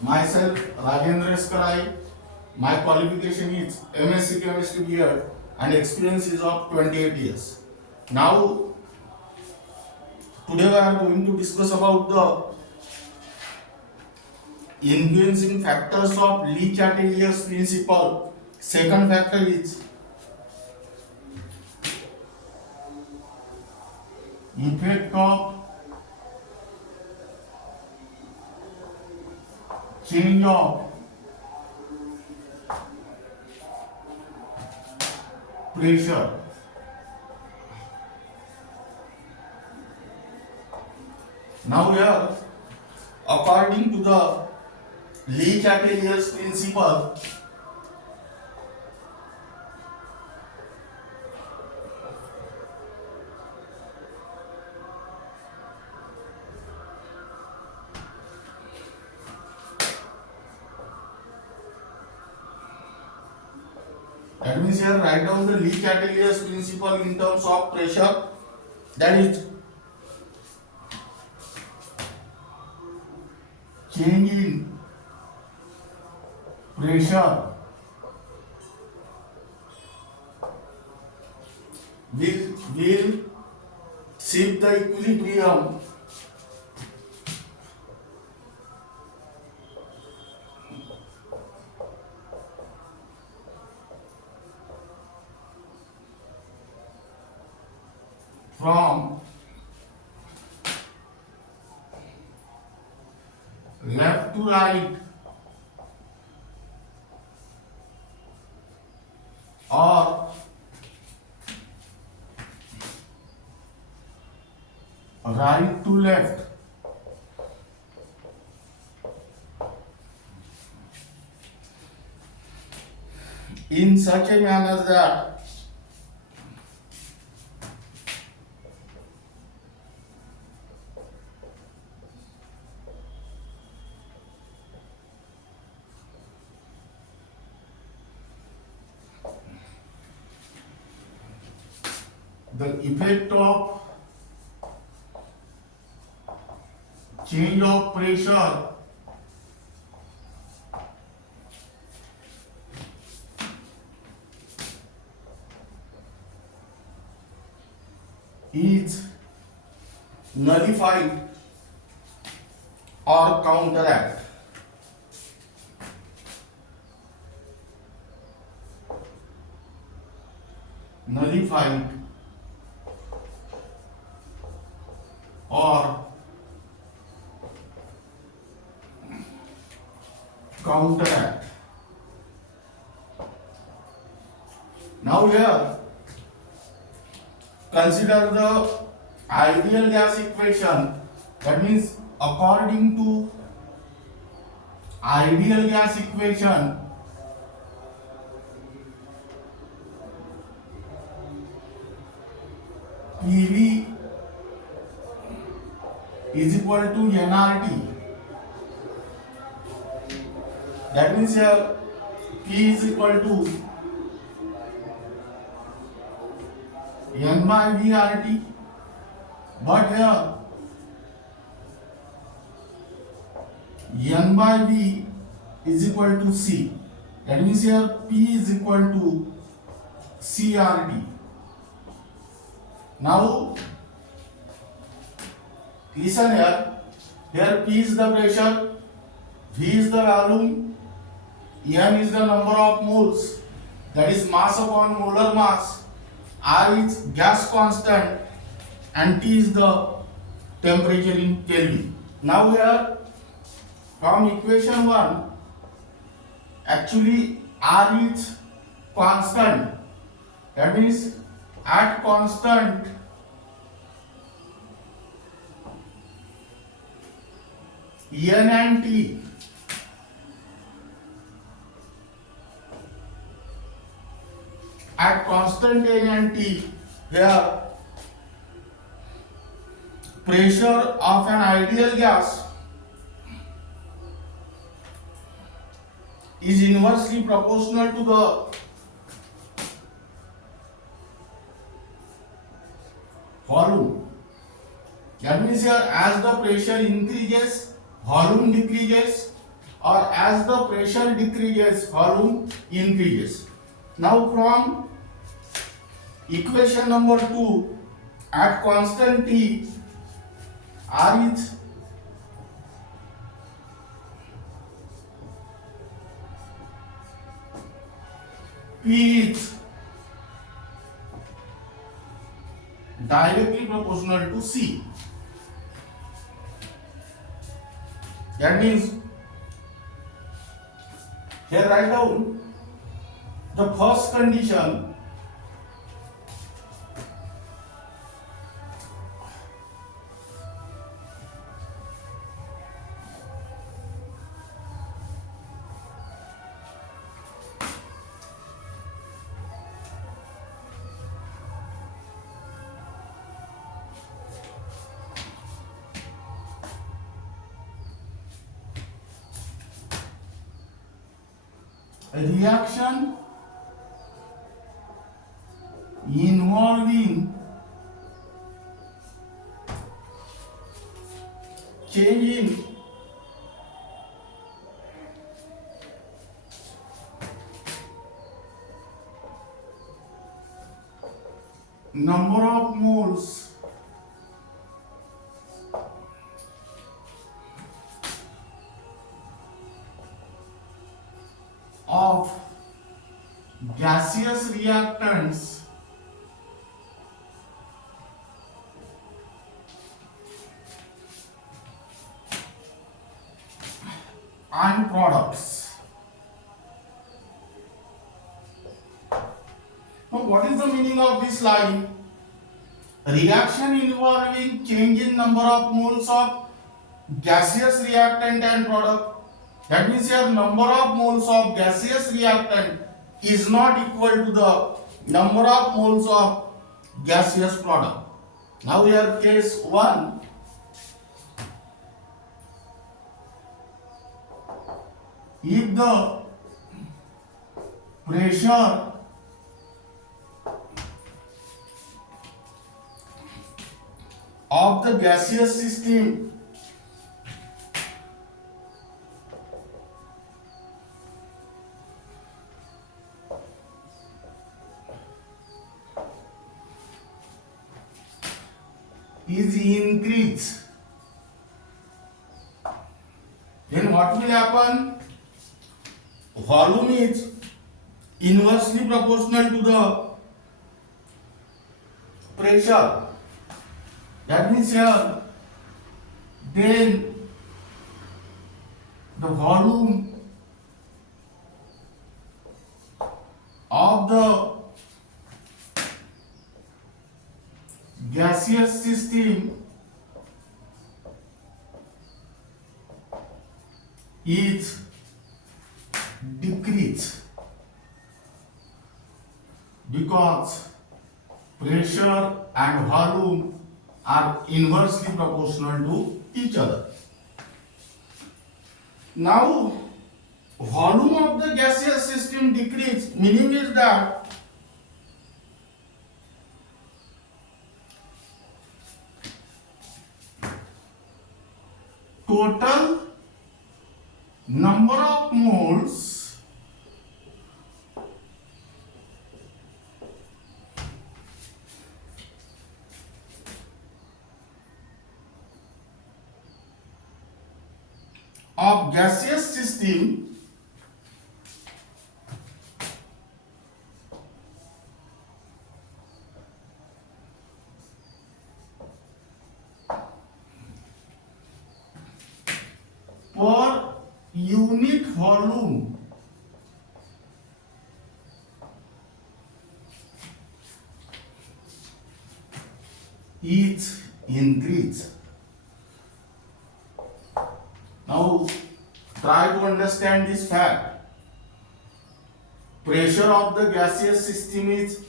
Myself, Rajendra Skarai. My qualification is MSc Chemistry B.Ed and experience is of 28 years. Now, today we are going to discuss about the influencing factors of Le-chatelier's principle. Second factor is effect of change of pressure. Now here, according to the Le-chatelier's principle, that means here write down the Le-chatelier's principle in terms of pressure, that is change in pressure will shift the equilibrium from left to right or right to left. In such a manner that the effect of change of pressure is nullified or counteract. Nullified or counteract. Now here consider the ideal gas equation. That means according to ideal gas equation, PV is equal to nRT. That means here P is equal to N by V RT, but here N by V is equal to C. That means here P is equal to CRT. Now listen here. Here P is the pressure, V is the volume, M is the number of moles, that is mass upon molar mass, R is gas constant, and T is the temperature in Kelvin. Now here from equation 1, actually R is constant. That means at constant N and T, at constant N and T, here pressure of an ideal gas is inversely proportional to the volume. That means here as the pressure increases, volume decreases, or as the pressure decreases, volume increases. Now from equation number 2, at constant T, R is P is directly proportional to C. That means here write down the first condition. Reaction involving change in number of moles of gaseous reactants and products. Now, what is the meaning of this line? Reaction involving change in number of moles of gaseous reactant and product. That means here number of moles of gaseous reactant is not equal to the number of moles of gaseous product. Now here case 1. If the pressure of the gaseous system is increased, then what will happen? Volume is inversely proportional to the pressure. That means here, then the volume of the gaseous system is decreased because pressure and volume are inversely proportional to each other. Now, volume of the gaseous system decrease, meaning is that total number of moles of gaseous system per unit volume is increased. Now try to understand this fact. Pressure of the gaseous system is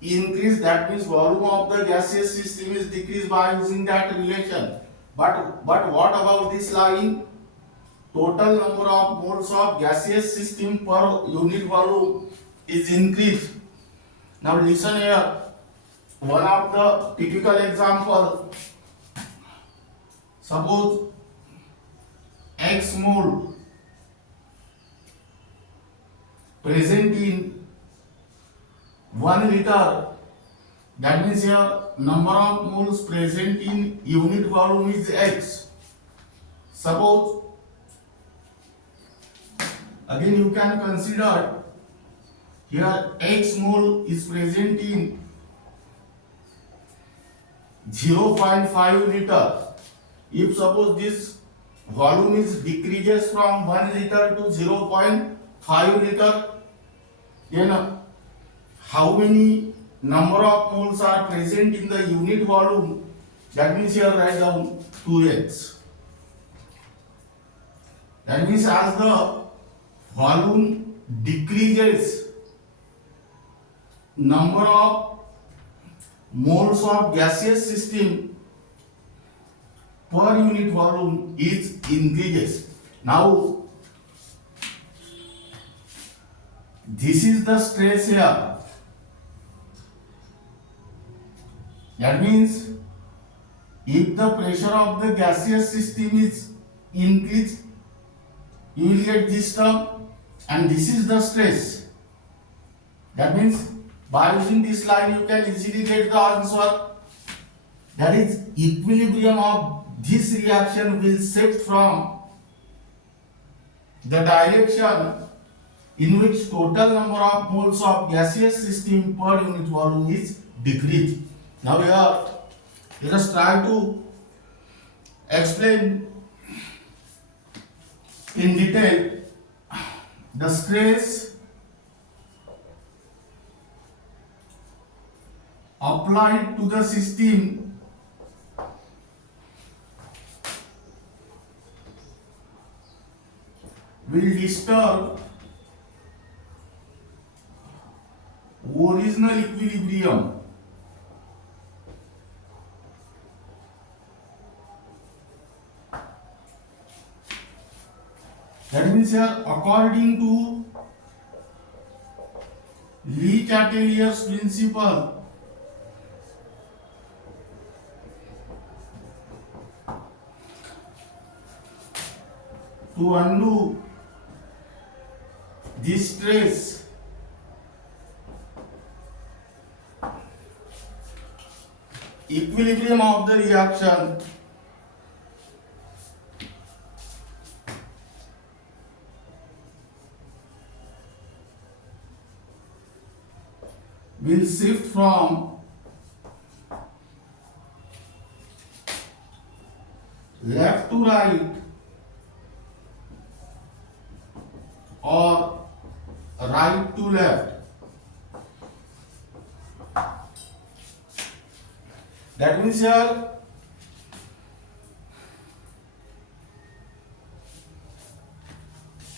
increased, that means volume of the gaseous system is decreased by using that relation. But what about this line? Total number of moles of gaseous system per unit volume is increased. Now listen here. One of the typical example. Suppose X mole present in 1 liter, that means here number of moles present in unit volume is X. Suppose again you can consider here X mole is present in 0.5 liter. If suppose this volume is decreases from 1 liter to 0.5 liter, then how many number of moles are present in the unit volume? That means here write down 2x. That means as the volume decreases, number of moles of gaseous system per unit volume is increases. Now this is the stress here. That means if the pressure of the gaseous system is increased, you will get this term, and this is the stress. That means by using this line you can easily get the answer. That is equilibrium of this reaction will shift from the direction in which total number of moles of gaseous system per unit volume is decreased. Now here let us try to explain in detail the stress applied to the system will disturb original equilibrium. That means here according to Le-chatelier's principle, to undo this stress, equilibrium of the reaction will shift from left to right or right to left. That means here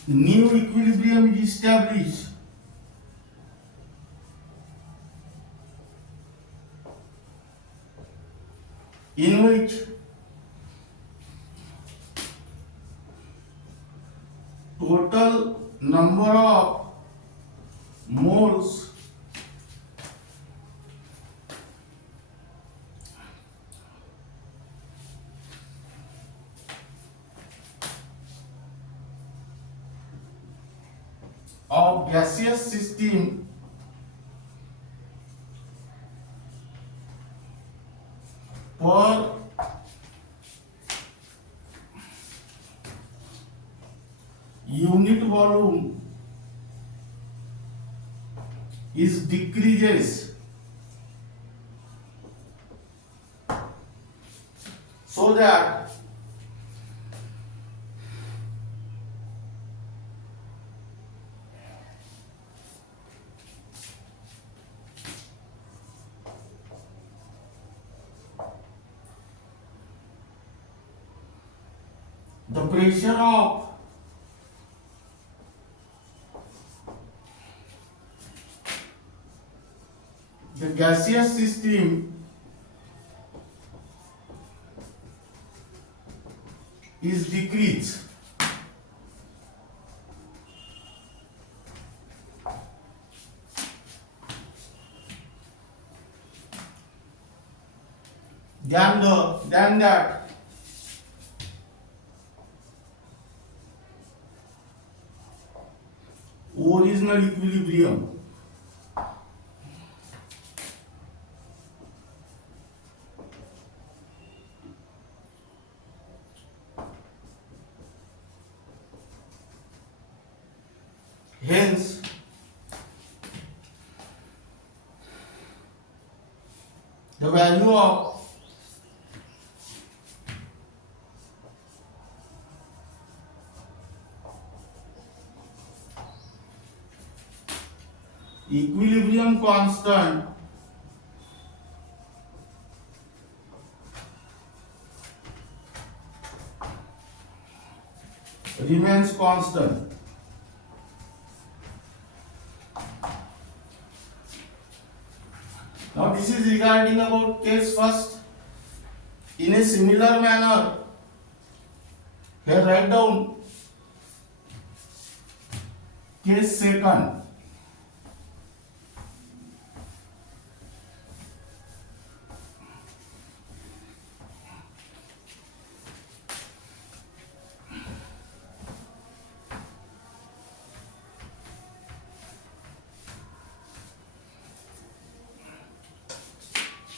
new equilibrium is established in which total number of moles of gaseous system per unit volume is decreases, so that the pressure of the gaseous system is decreased. Than that original equilibrium. Hence, the value of equilibrium constant remains constant. Now this is regarding about case first. In a similar manner, here write down case second.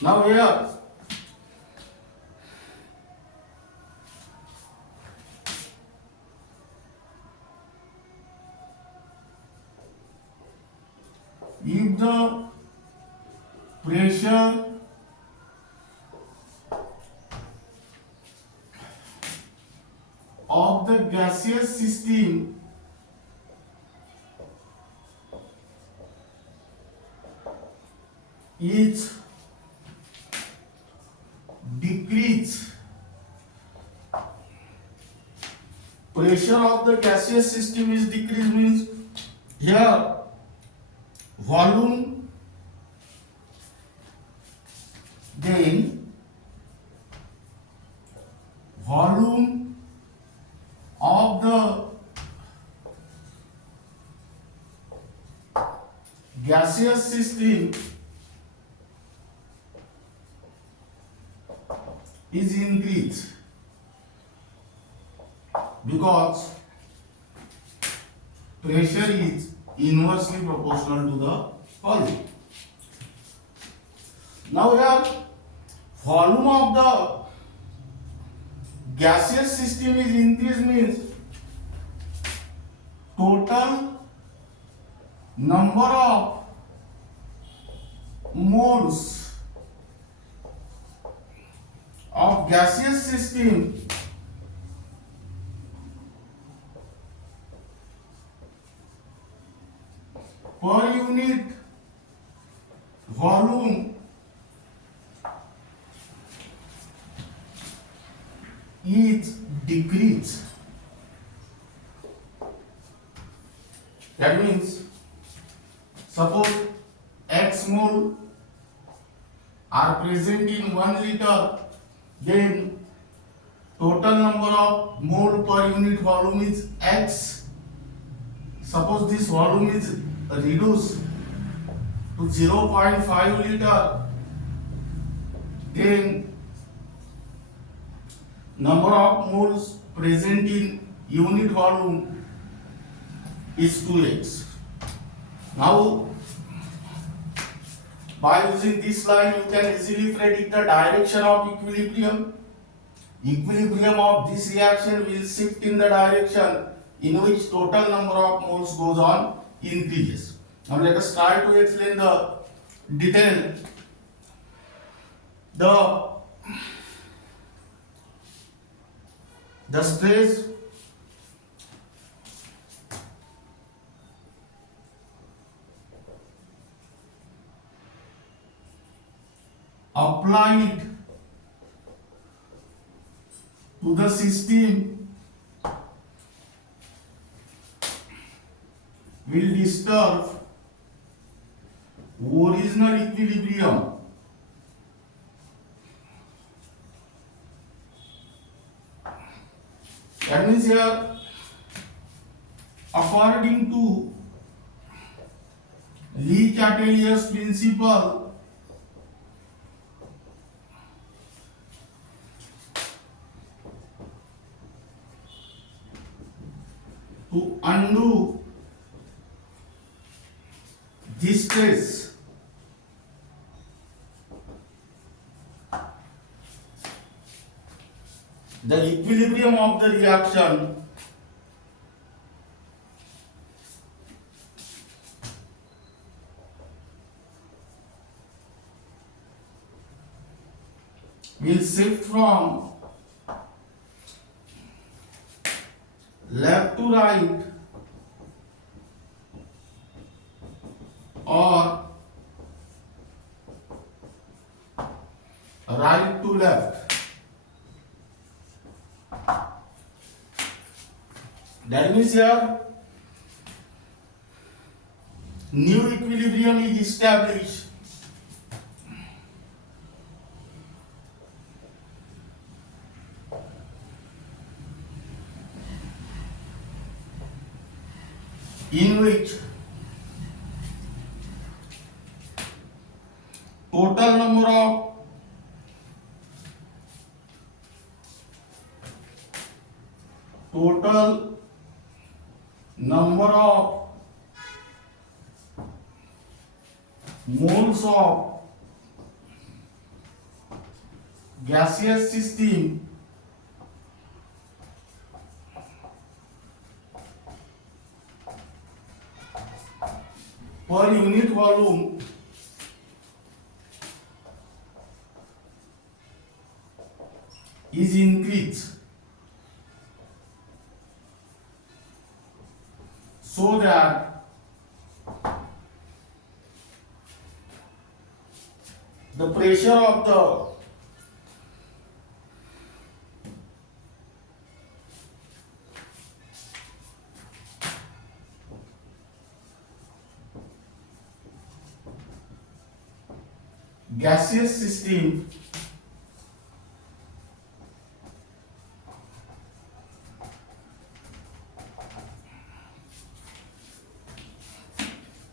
Now here if the pressure of the gaseous system is decreased, pressure of the gaseous system is decreased means here volume, then volume of the gaseous system is increased because pressure is inversely proportional to the volume. Now here volume of the gaseous system is increased means total number of moles of gaseous system per unit volume is decreased. That means suppose X mole are present in 1 liter, then total number of mole per unit volume is X. Suppose this volume is reduced to 0.5 liter, then number of moles present in unit volume is 2x. Now by using this line you can easily predict the direction of equilibrium. Equilibrium of this reaction will shift in the direction in which total number of moles goes on increases. Now let us try to explain the detail. The stress applied to the system will disturb original equilibrium. That means here, according to Le-chatelier's principle, to undo stress, the equilibrium of the reaction will shift from left to right or right to left. That means here new equilibrium is established in which total number of moles of gaseous system per unit volume is increased so that the pressure of the gaseous system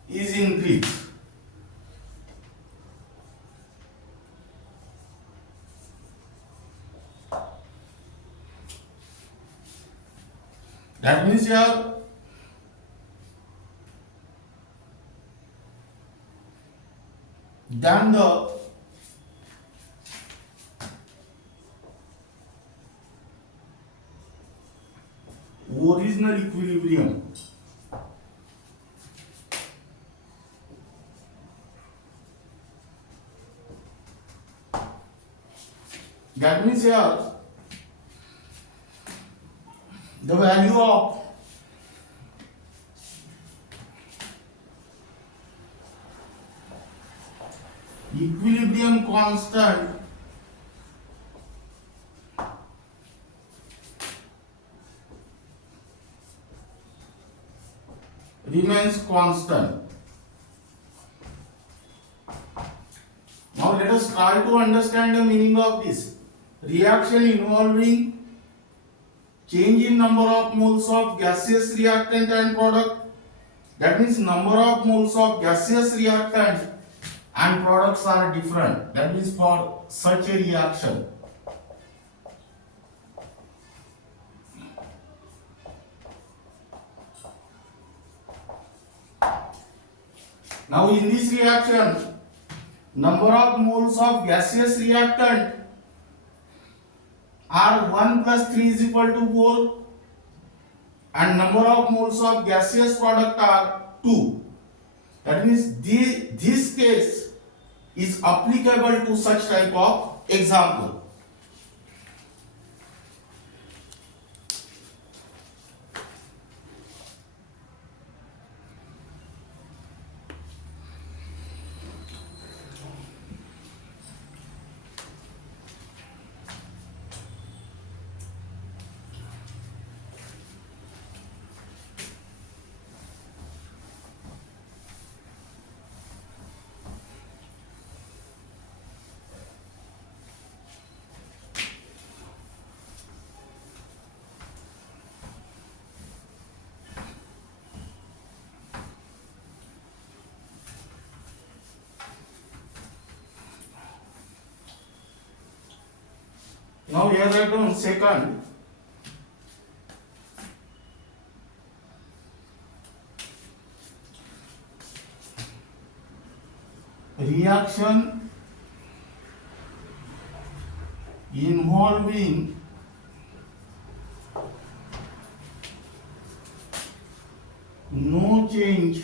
is increased. That means here than the original equilibrium. That means here the value of equilibrium constant remains constant. Now let us try to understand the meaning of this. Reaction involving change in number of moles of gaseous reactant and product. That means number of moles of gaseous reactant and products are different. That means for such a reaction, now in this reaction, number of moles of gaseous reactant are 1 plus 3 is equal to 4 and number of moles of gaseous product are 2. That means this case is applicable to such type of example. Now here I do second. reaction involving no change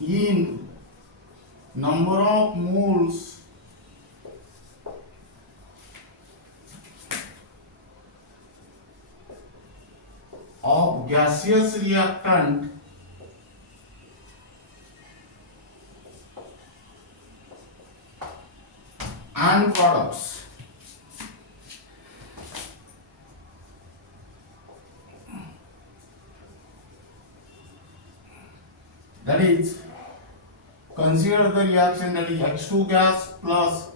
in number of moles of gaseous reactant and products. That is, consider the reaction that is H2 gas plus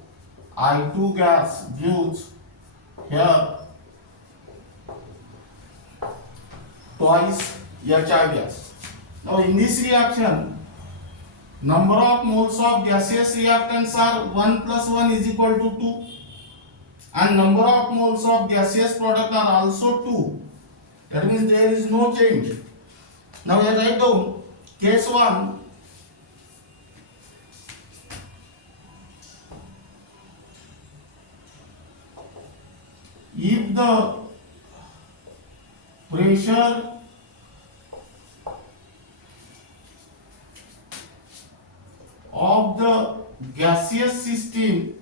I2 gas gives here twice HI gas. Now in this reaction, number of moles of gaseous reactants are 1 plus 1 is equal to 2, and number of moles of gaseous product are also 2. That means there is no change. Now I write down case 1. If the pressure of the gaseous system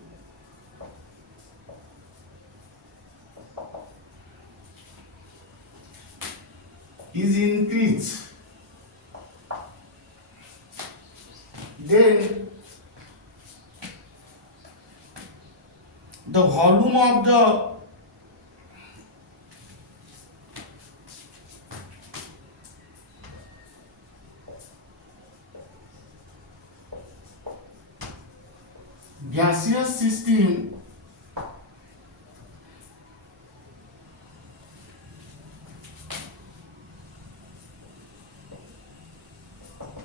is increased, then the volume of the gaseous system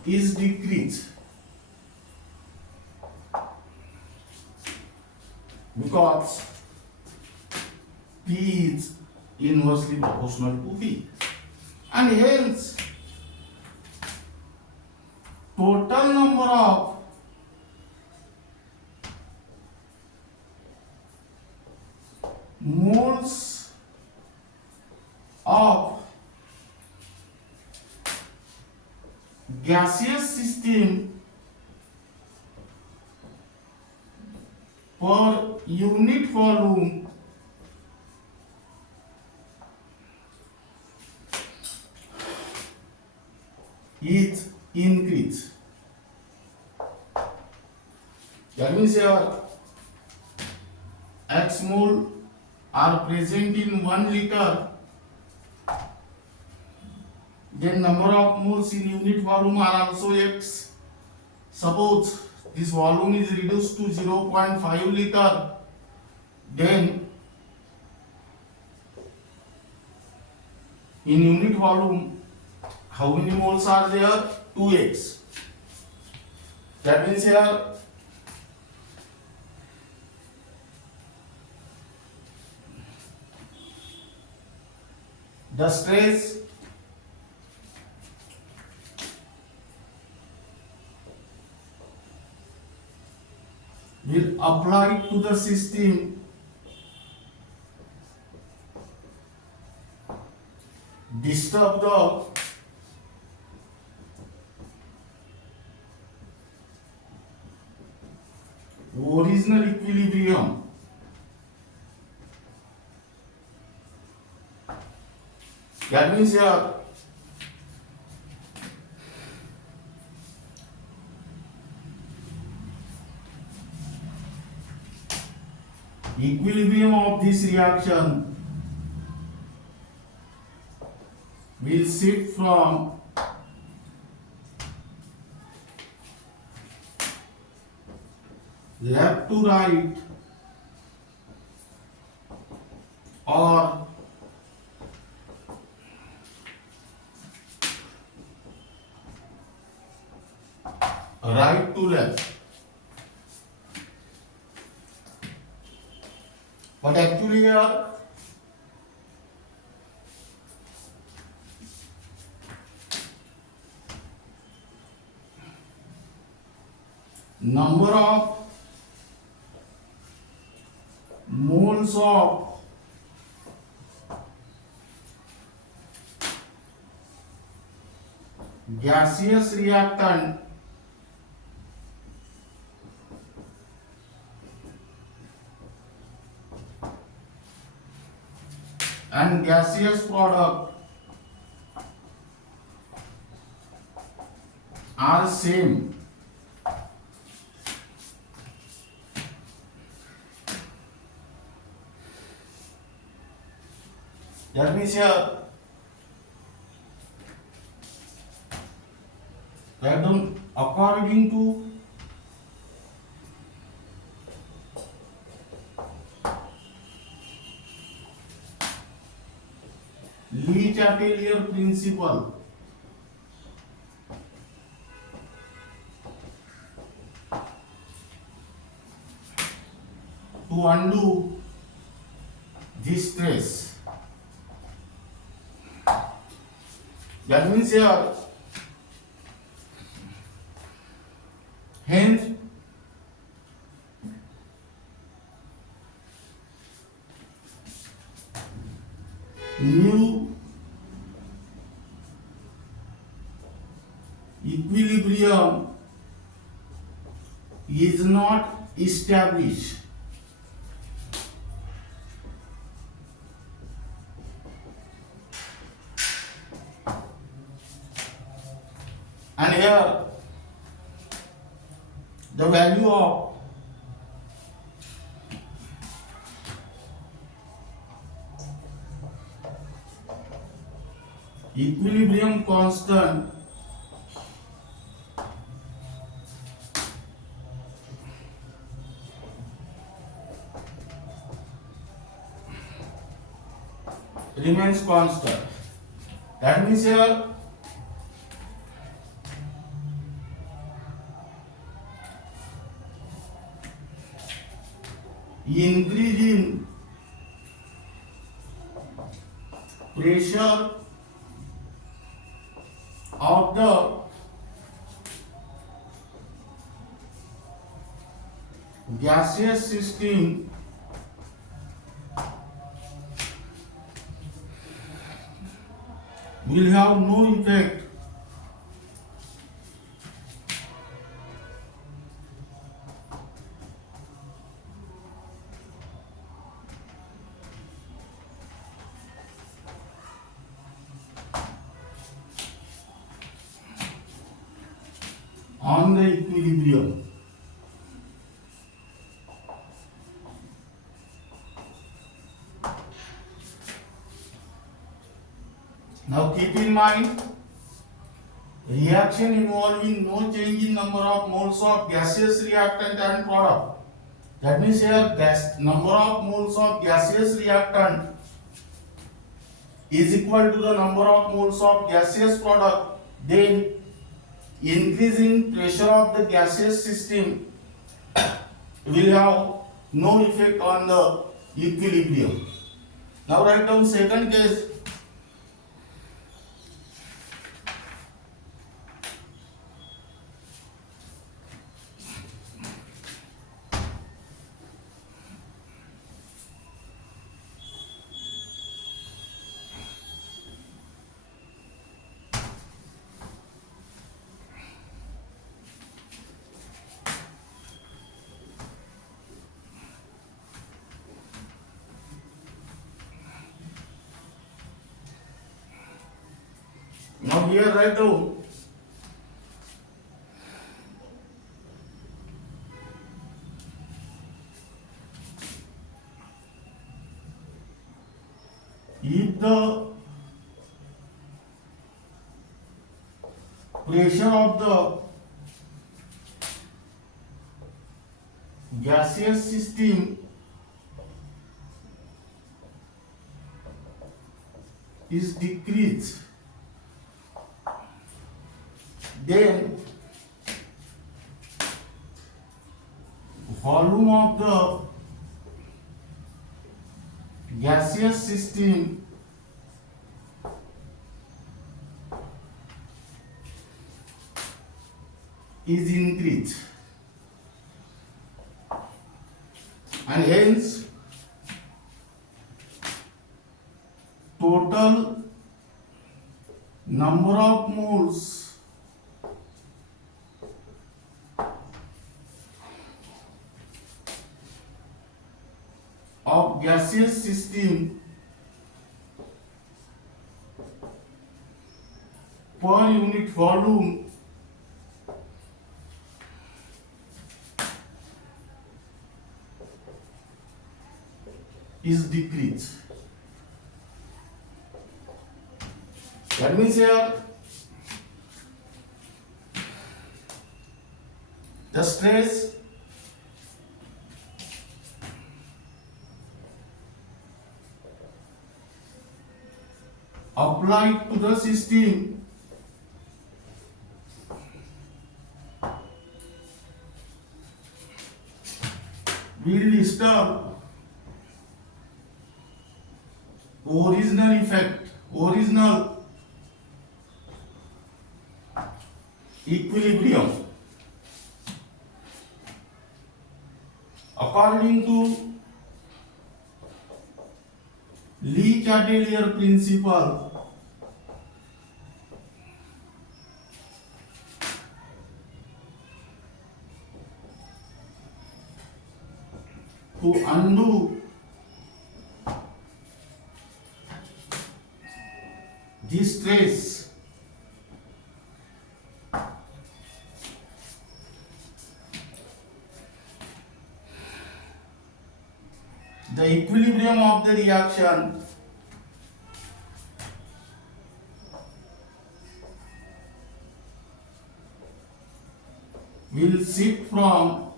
is decreased because P is inversely proportional to V, and hence total number of moles of gaseous system per unit volume is increased. That means here X mole are present in 1 liter, then number of moles in unit volume are also X. Suppose this volume is reduced to 0.5 liter, then in unit volume how many moles are there? 2x. That means here the stress will apply to the system disturb the original equilibrium. That means here equilibrium of this reaction will shift from left to right or right to left. But actually here number of moles of gaseous reactant and gaseous product are same. That means here that according to Le-chatelier principle, to undo this stress. That means here, hence new equilibrium is not established. And here the value of equilibrium constant remains constant. That means here increase in pressure of the gaseous system will have no effect on the equilibrium. Now keep in mind, reaction involving no change in number of moles of gaseous reactant and product. That means here number of moles of gaseous reactant is equal to the number of moles of gaseous product. Then increasing pressure of the gaseous system will have no effect on the equilibrium. Now write down second case. Now here write down if the pressure of the gaseous system is decreased, then volume of the gaseous system is increased. and hence total number of moles of gaseous system per unit volume is decreased. That means here the stress applied to the system will disturb original equilibrium. According to Le-chatelier principle, to undo this stress, the equilibrium of the reaction will shift from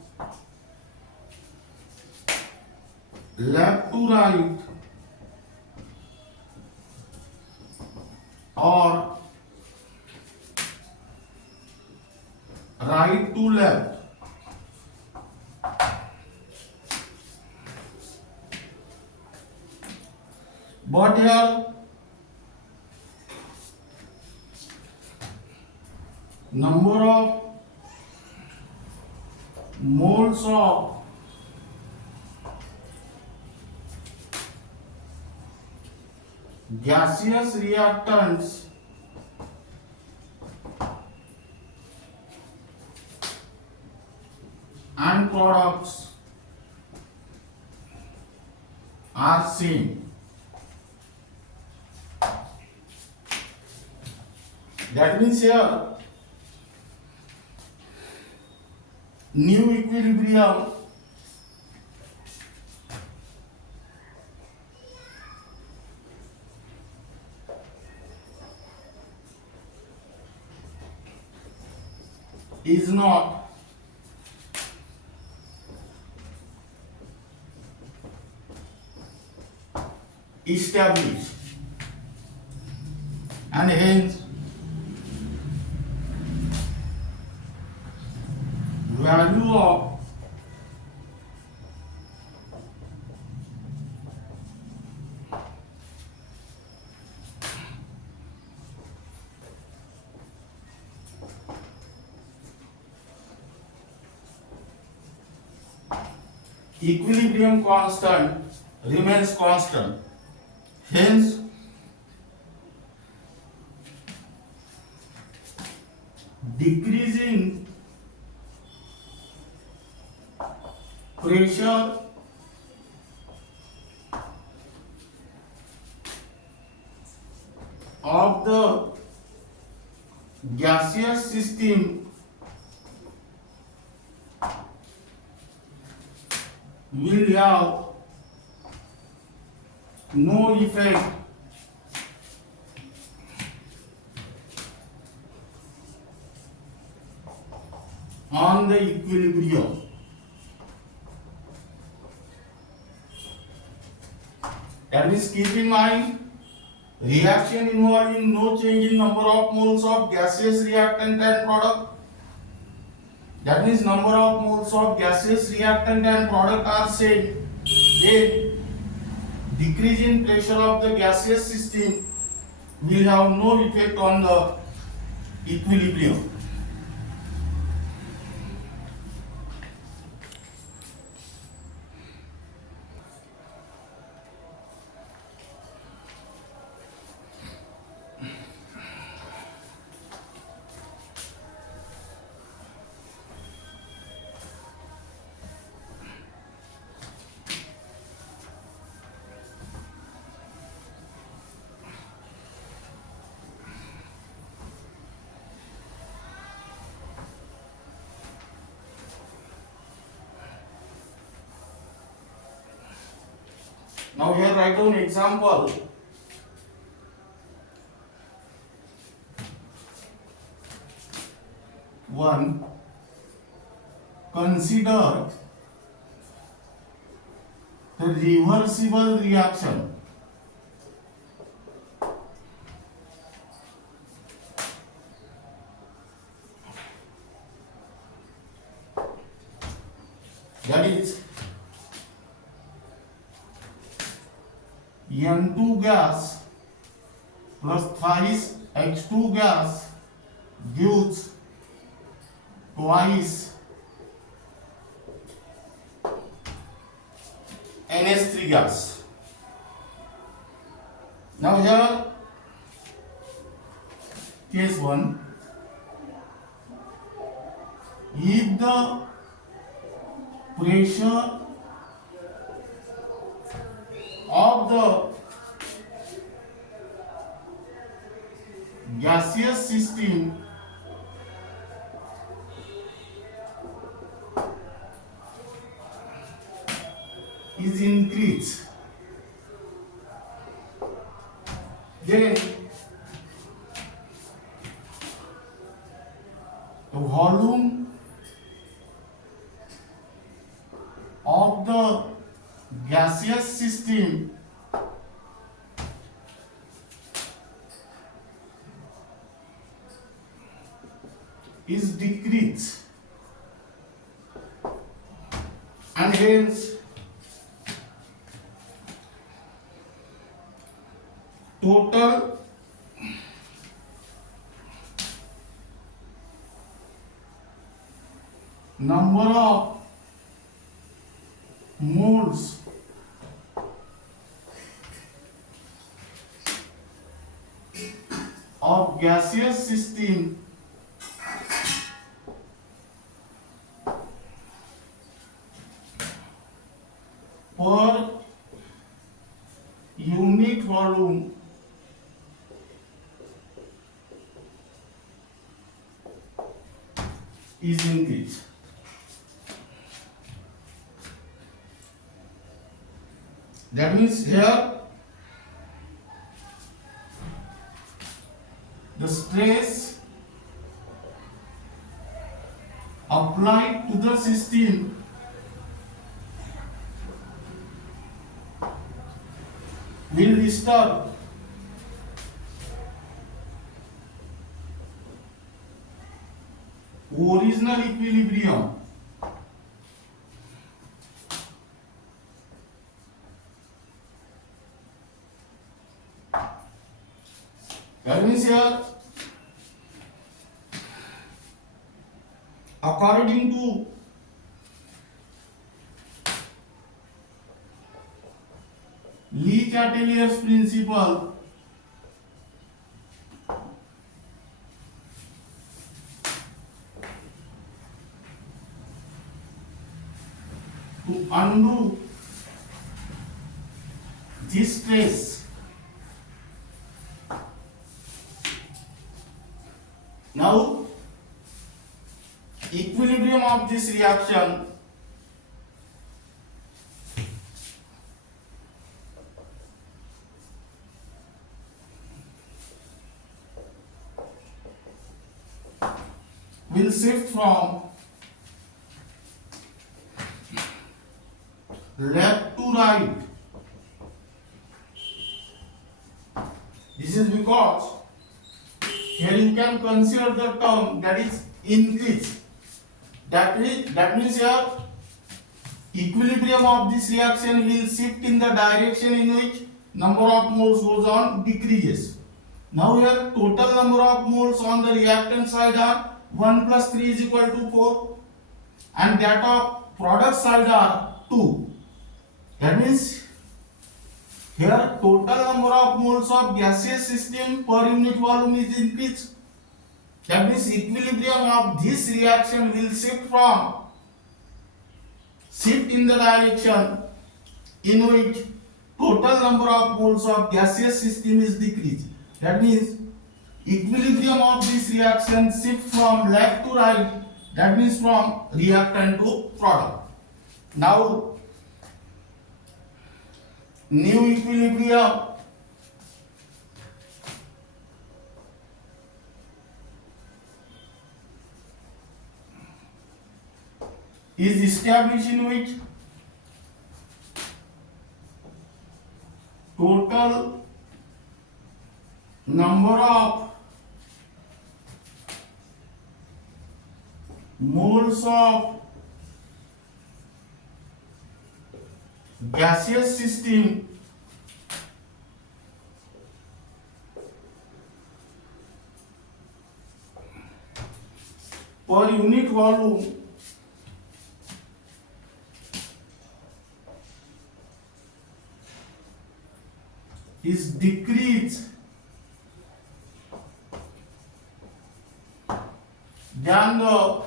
left to right or right to left. But here number of moles of gaseous reactants and products are same. That means here new equilibrium is not established, and hence value of equilibrium constant remains constant. Hence decreasing pressure of the gaseous system will have no effect on the equilibrium. That means keep in mind, reaction involving no change in number of moles of gaseous reactant and product. That means number of moles of gaseous reactant and product are same. Then decrease in pressure of the gaseous system will have no effect on the equilibrium. Now here write down example. One, consider the reversible reaction. That is N2 gas plus thrice H2 gas gives twice NH3 gas. Now here case 1, if the pressure of the gaseous system is increased, then the volume of the gaseous system is decreased, and hence total number of moles of gaseous system per unit volume is increased. That means here the stress applied to the system will disturb original equilibrium. That means here, according to Le-chatelier's principle, to undo this stress, now equilibrium of this reaction will shift from left to right. This is because here you can consider the term that is increase. That means here equilibrium of this reaction will shift in the direction in which number of moles goes on decreases. Now here total number of moles on the reactant side are 1 plus 3 is equal to 4, and that of product side are 2. That means here total number of moles of gaseous system per unit volume is increased. That means equilibrium of this reaction will shift in the direction in which total number of moles of gaseous system is decreased. That means equilibrium of this reaction shift from left to right. That means from reactant to product. Now new equilibrium is established in which total number of moles of gaseous system per unit volume is decreased than the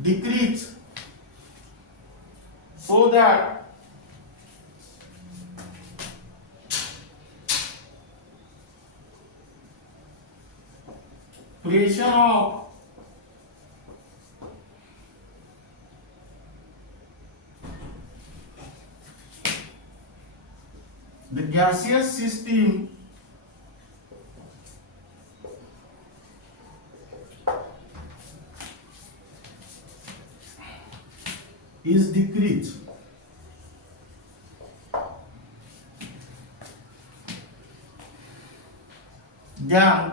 decrease, so that pressure of the gaseous system is decreased. Than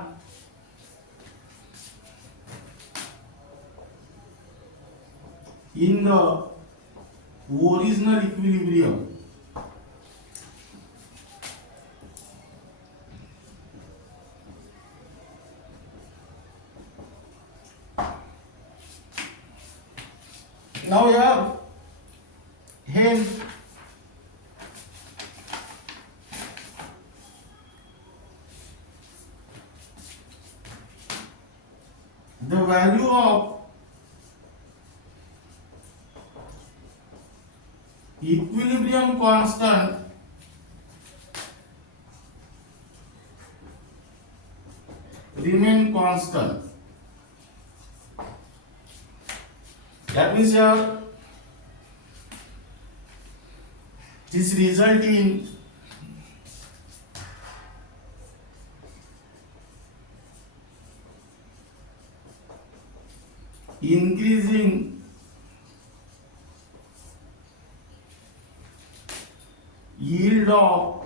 in the original equilibrium. Now here, hence the value of equilibrium constant remain constant. That means here this result in increasing yield of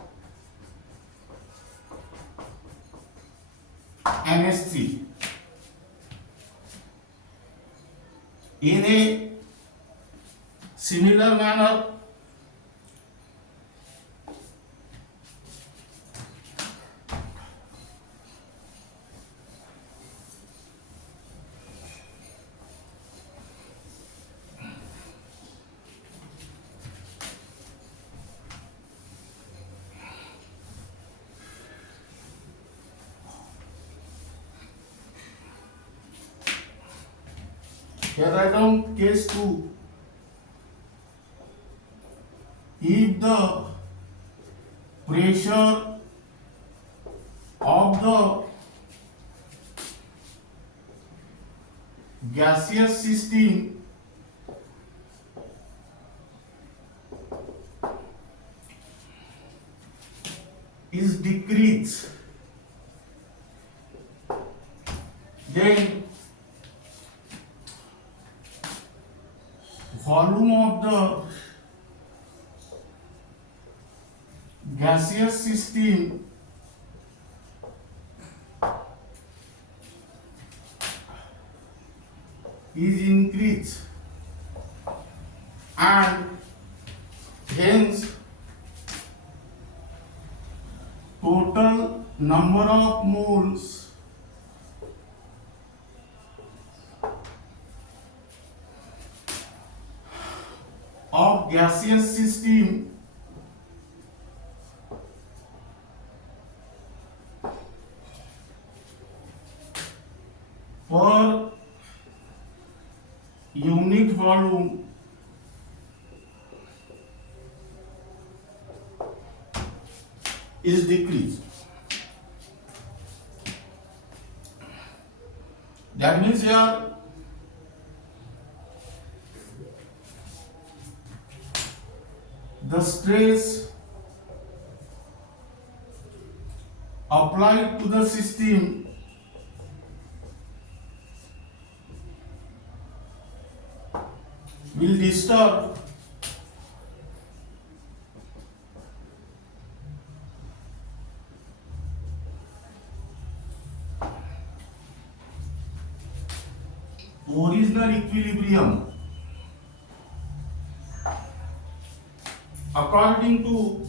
NH3 in a similar manner. Here write down case 2. If the pressure of the gaseous system is decreased, then volume of the gaseous system is increased, and hence total number of moles of gaseous system per unit volume is decreased. That means here the stress applied to the system will disturb original equilibrium. According to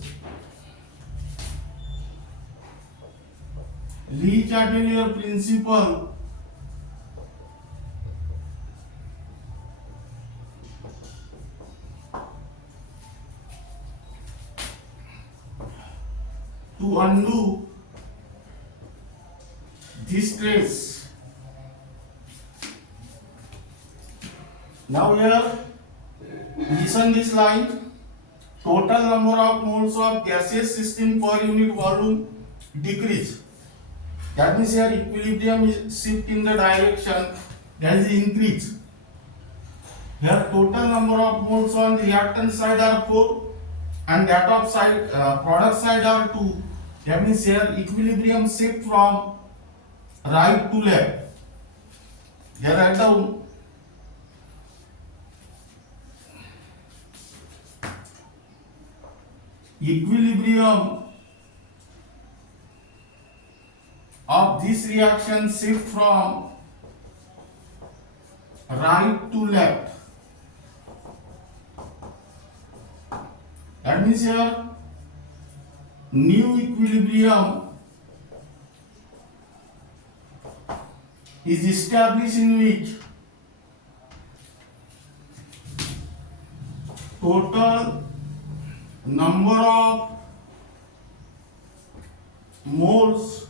Le-chatelier principle, to undo this stress. Now here, listen this line. Total number of moles of gaseous system per unit volume decrease. That means here equilibrium is shift in the direction, that is increase. Here total number of moles on the reactant side are 4 and that of side product side are 2. That means here equilibrium shift from right to left. Here write down equilibrium of this reaction shift from right to left. That means here new equilibrium is established in which total number of moles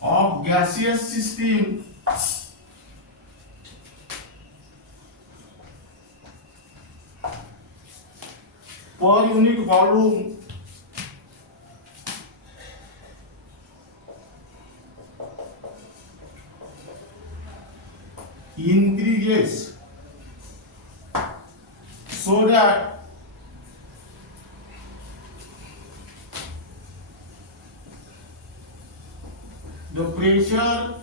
of gaseous system per unit volume increases, so that the pressure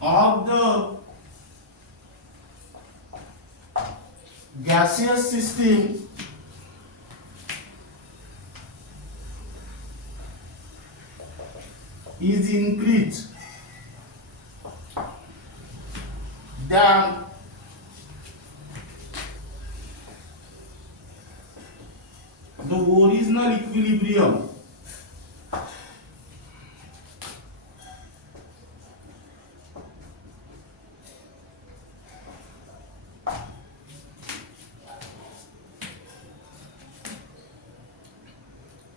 of the gaseous system is increased than the original equilibrium.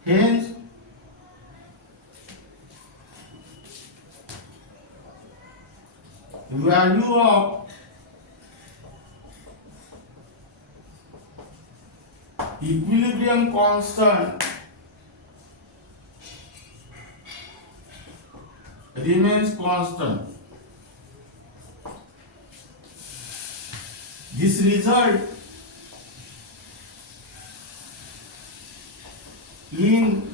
Hence, the value of equilibrium constant remains constant. This result in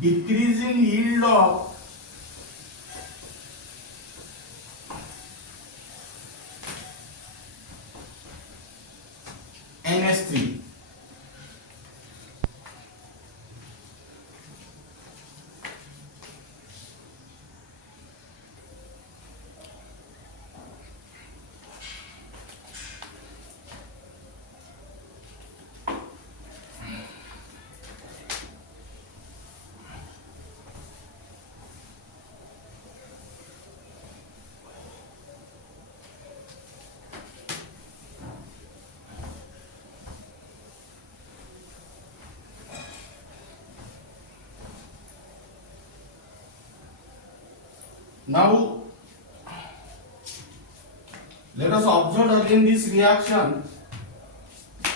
decreasing yield of NH3. Now, Let us observe again this reaction.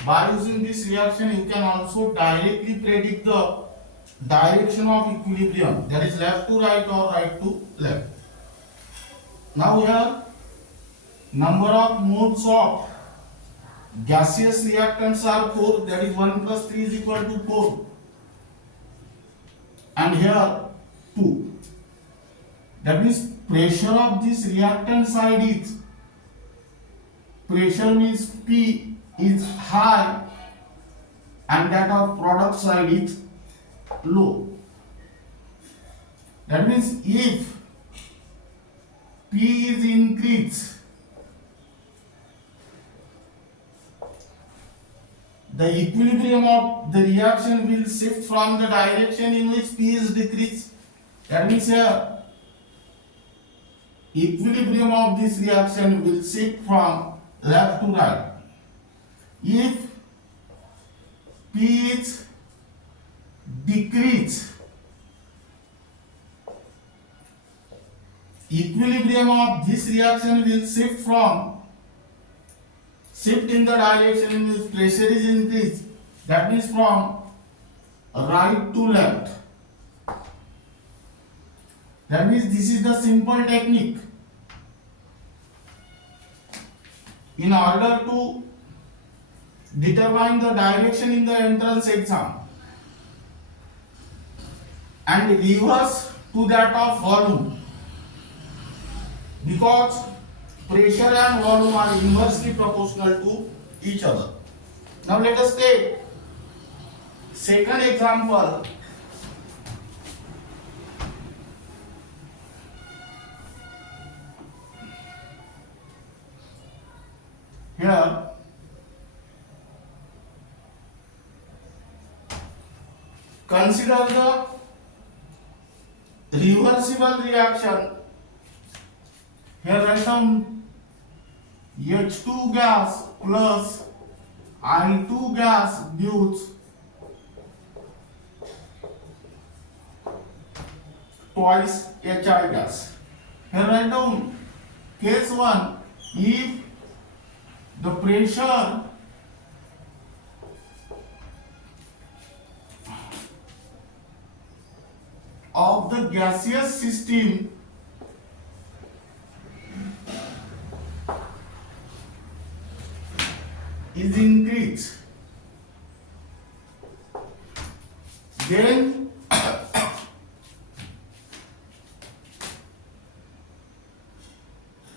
By using this reaction, you can also directly predict the direction of equilibrium, that is left to right or right to left. Now here, number of moles of gaseous reactants are 4, that is 1 plus 3 is equal to 4, and here 2. That means pressure of this reactant side is, pressure means P is high and that of product side is low. That means if P is increased, the equilibrium of the reaction will shift from the direction in which P is decreased. That means here equilibrium of this reaction will shift from left to right. If P is decreased, equilibrium of this reaction will shift in the direction in which pressure is increased, that means from right to left. That means this is the simple technique in order to determine the direction in the entrance exam and reverse to that of volume, because pressure and volume are inversely proportional to each other. Now let us take second example. Here consider the reversible reaction. Here write down H2 gas plus I2 gas gives twice HI gas. Here write down case 1, if the pressure of the gaseous system is increased, then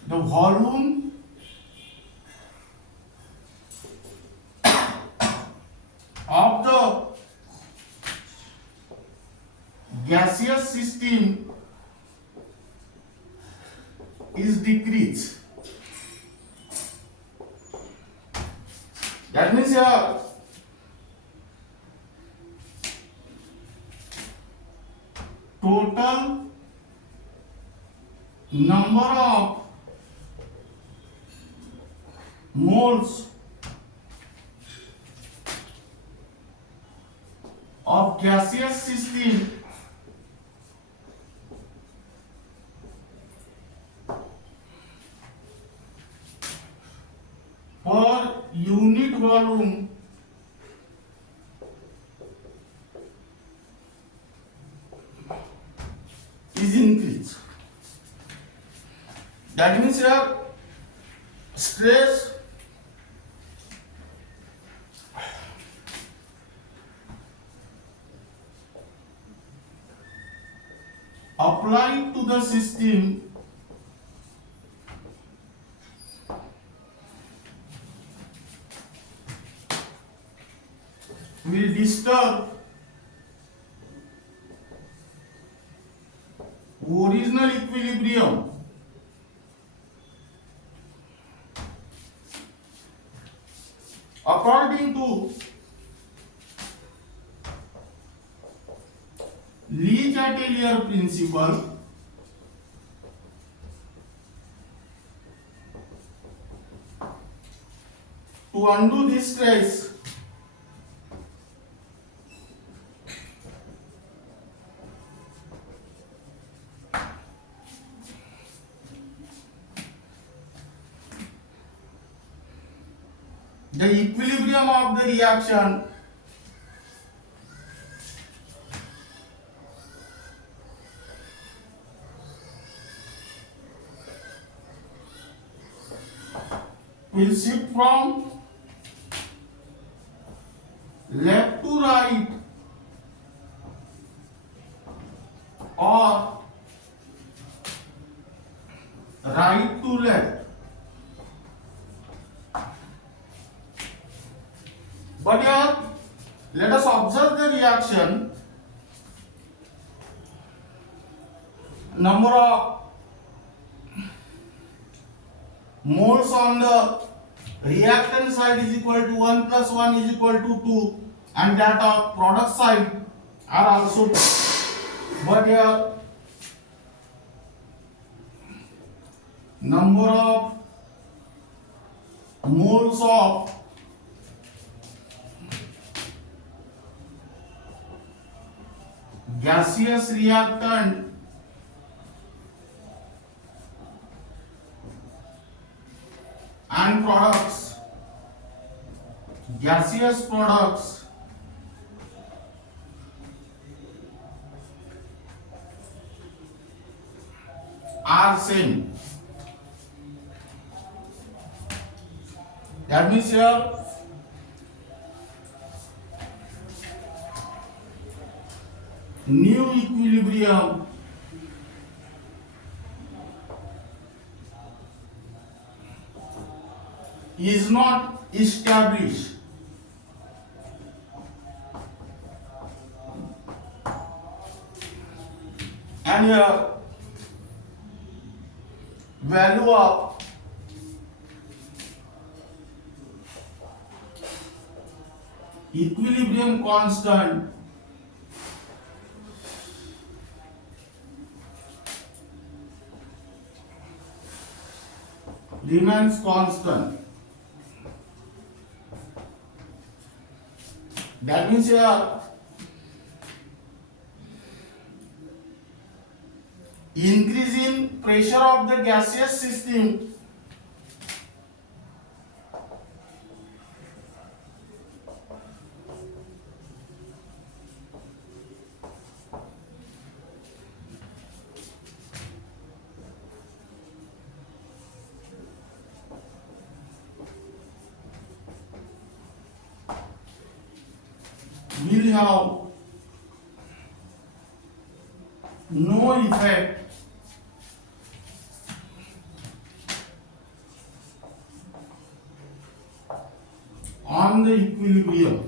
the volume of the gaseous system is decreased. That means here total number of moles of gaseous system per unit volume is increased. That means here stress applied to the system will disturb original equilibrium according to Le-chatelier principle. To undo this stress, the equilibrium of the reaction will shift from left to right or right to left. But here, let us observe the reaction. Number of moles on the reactant side is equal to 1 plus 1 is equal to 2, and that of product side are also 2. But here, number of moles of gaseous reactant and products, gaseous products are same. That means here new equilibrium is not established. And here value of equilibrium constant remains constant. That means here increase in pressure of the gaseous system will have no effect on the equilibrium.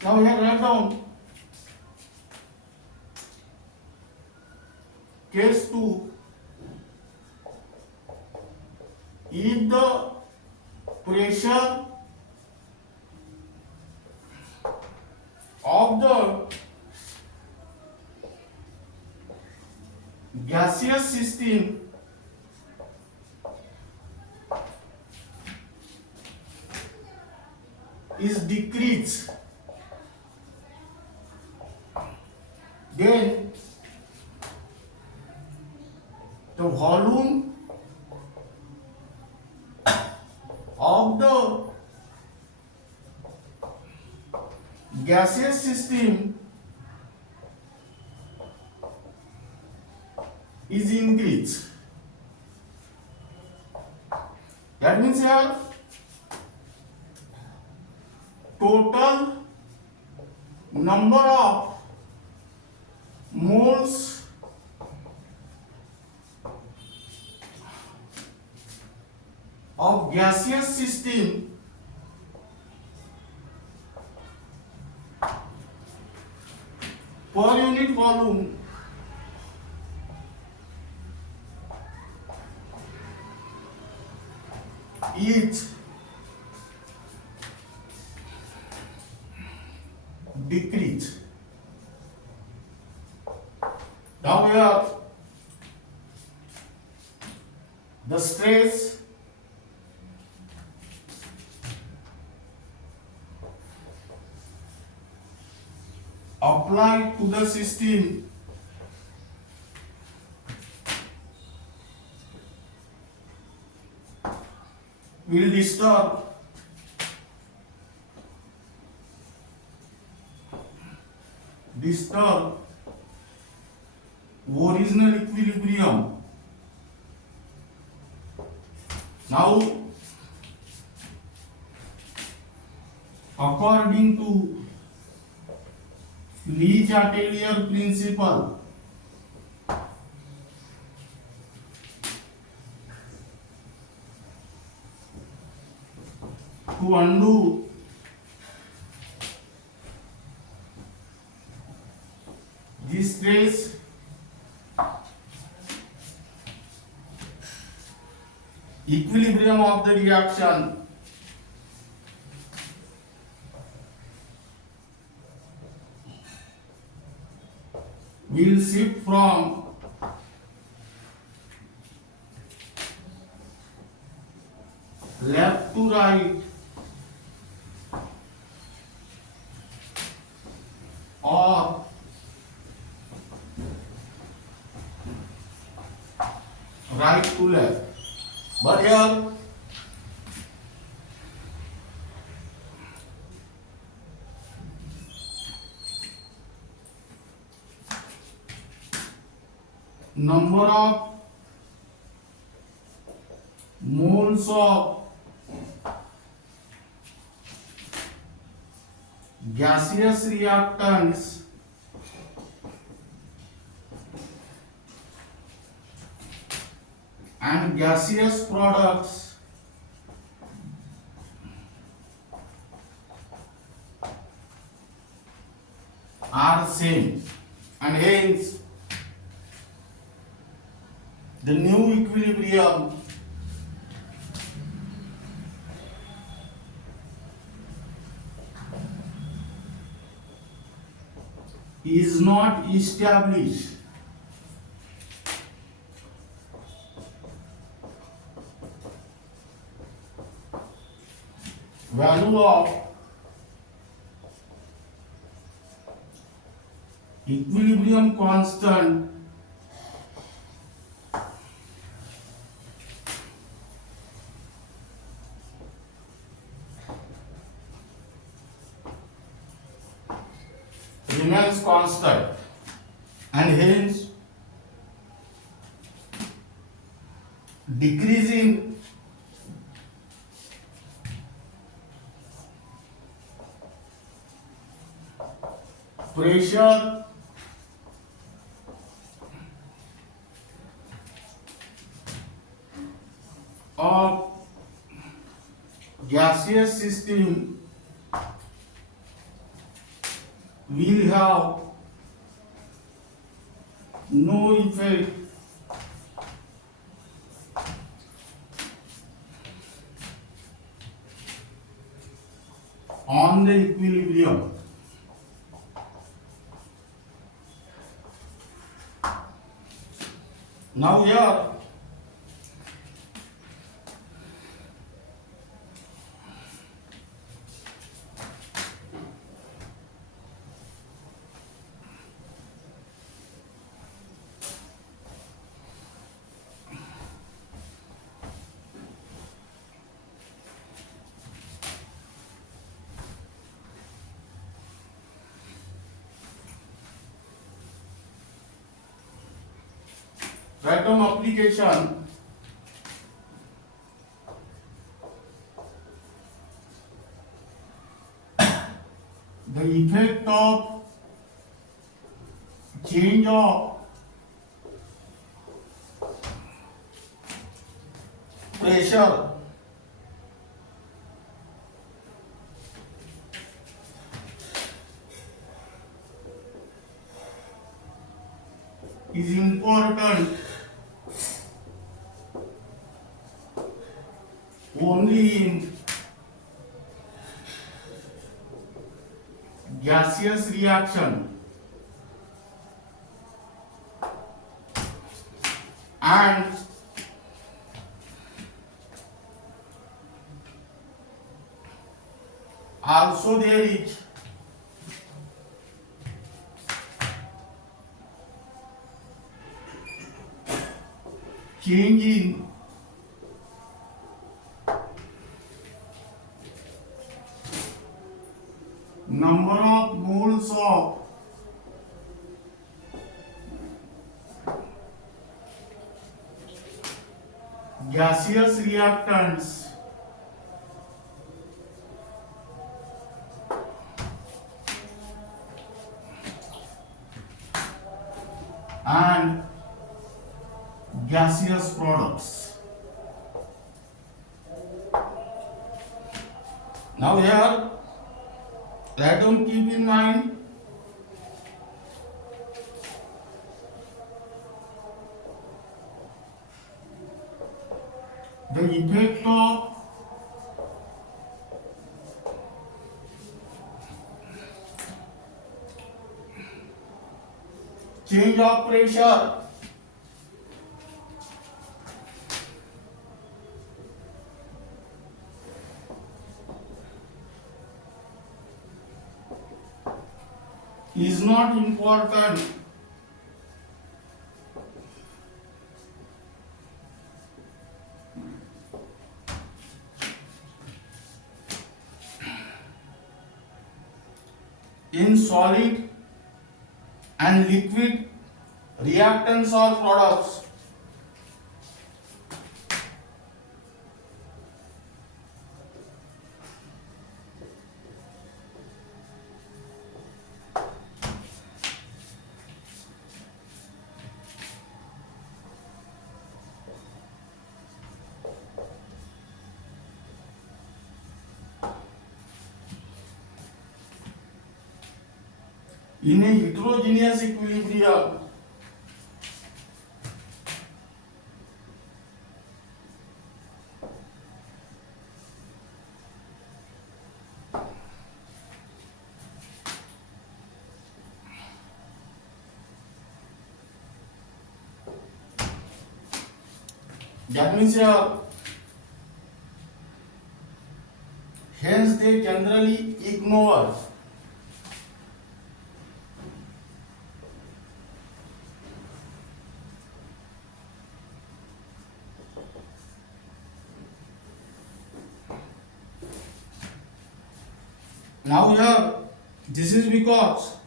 Now we have write down case 2. If the pressure of the gaseous system is decreased, then the volume of the gaseous system is increased. That means here total number of moles of gaseous system per unit volume is decrease. Now here the stress applied to the system will disturb original equilibrium. Now, according to Le-chatelier principle, to undo the stress equilibrium of the reaction will shift from left to right or right to left. But here number of moles of gaseous reactants and gaseous products are same, and hence the new equilibrium is not established. Value of equilibrium constant remains constant, and hence decreasing pressure of gaseous system will have no effect on the equilibrium. Now here atom application, the effect of change of pressure is important only in gaseous reaction and also there is change in number of moles of gaseous reactants and gaseous products. Now here, let them keep in mind the effect of change of pressure is not important in solid and liquid reactants or products. In a heterogeneous equilibrium, that means hence they generally ignore now here this is because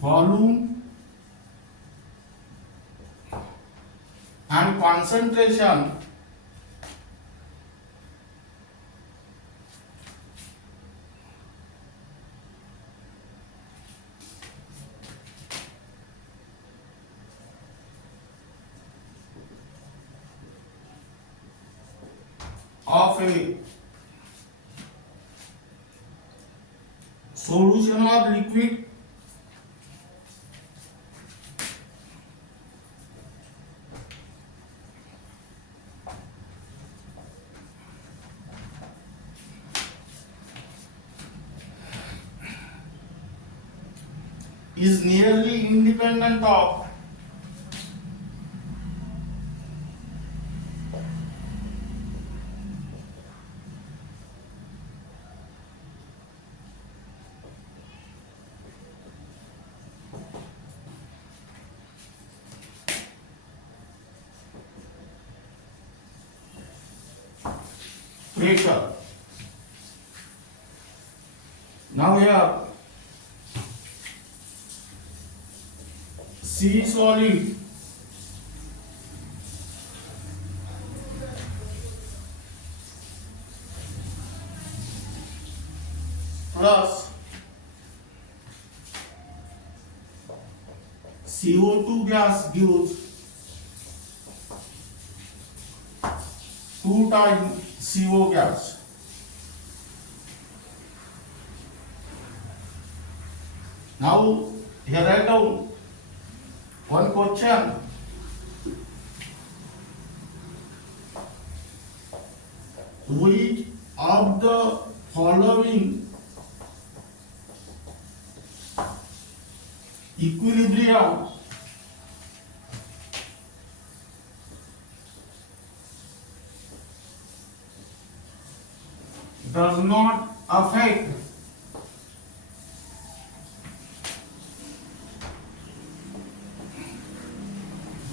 volume and concentration of a solution of liquid is nearly independent of pressure. Now here C solid plus CO2 gas gives 2 times CO gas. Now here write down one question. Which of the following equilibrium does not affect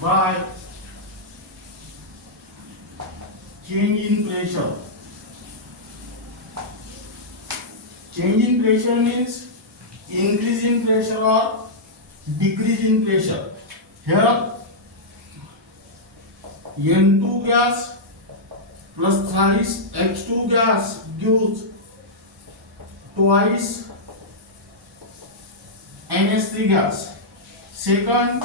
by change in pressure? Change in pressure means increase in pressure or decrease in pressure. Here N2 gas plus thrice H2 gas gives twice NH3 gas. Second,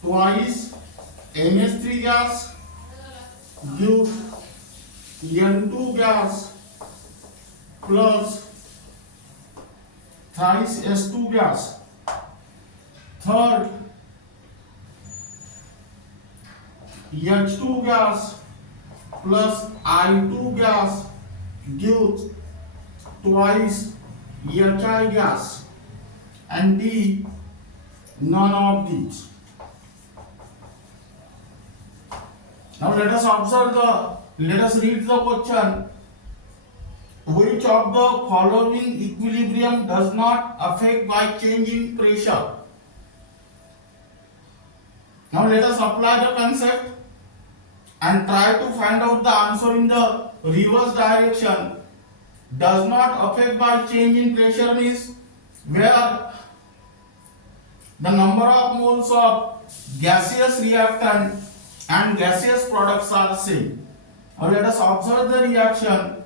twice NH3 gas gives N2 gas plus thrice S2 gas. Third, H2 gas plus I2 gas gives twice HI gas. And D, none of these. Now let us read the question. Which of the following equilibrium does not affect by change in pressure? Now let us apply the concept and try to find out the answer in the reverse direction. Does not affect by change in pressure means where the number of moles of gaseous reactant and gaseous products are same. Now let us observe the reaction.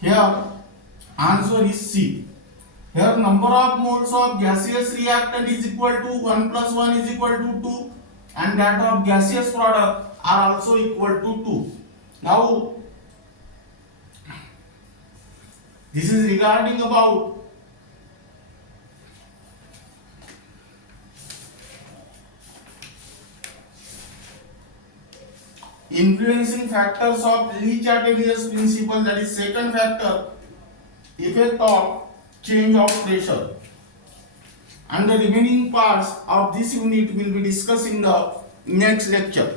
Here answer is C. Here number of moles of gaseous reactant is equal to 1 plus 1 is equal to 2, and that of gaseous product are also equal to 2. Now this is regarding about influencing factors of Le-Chatelier's principle, that is second factor, effect of change of pressure. And the remaining parts of this unit will be discussed in the next lecture.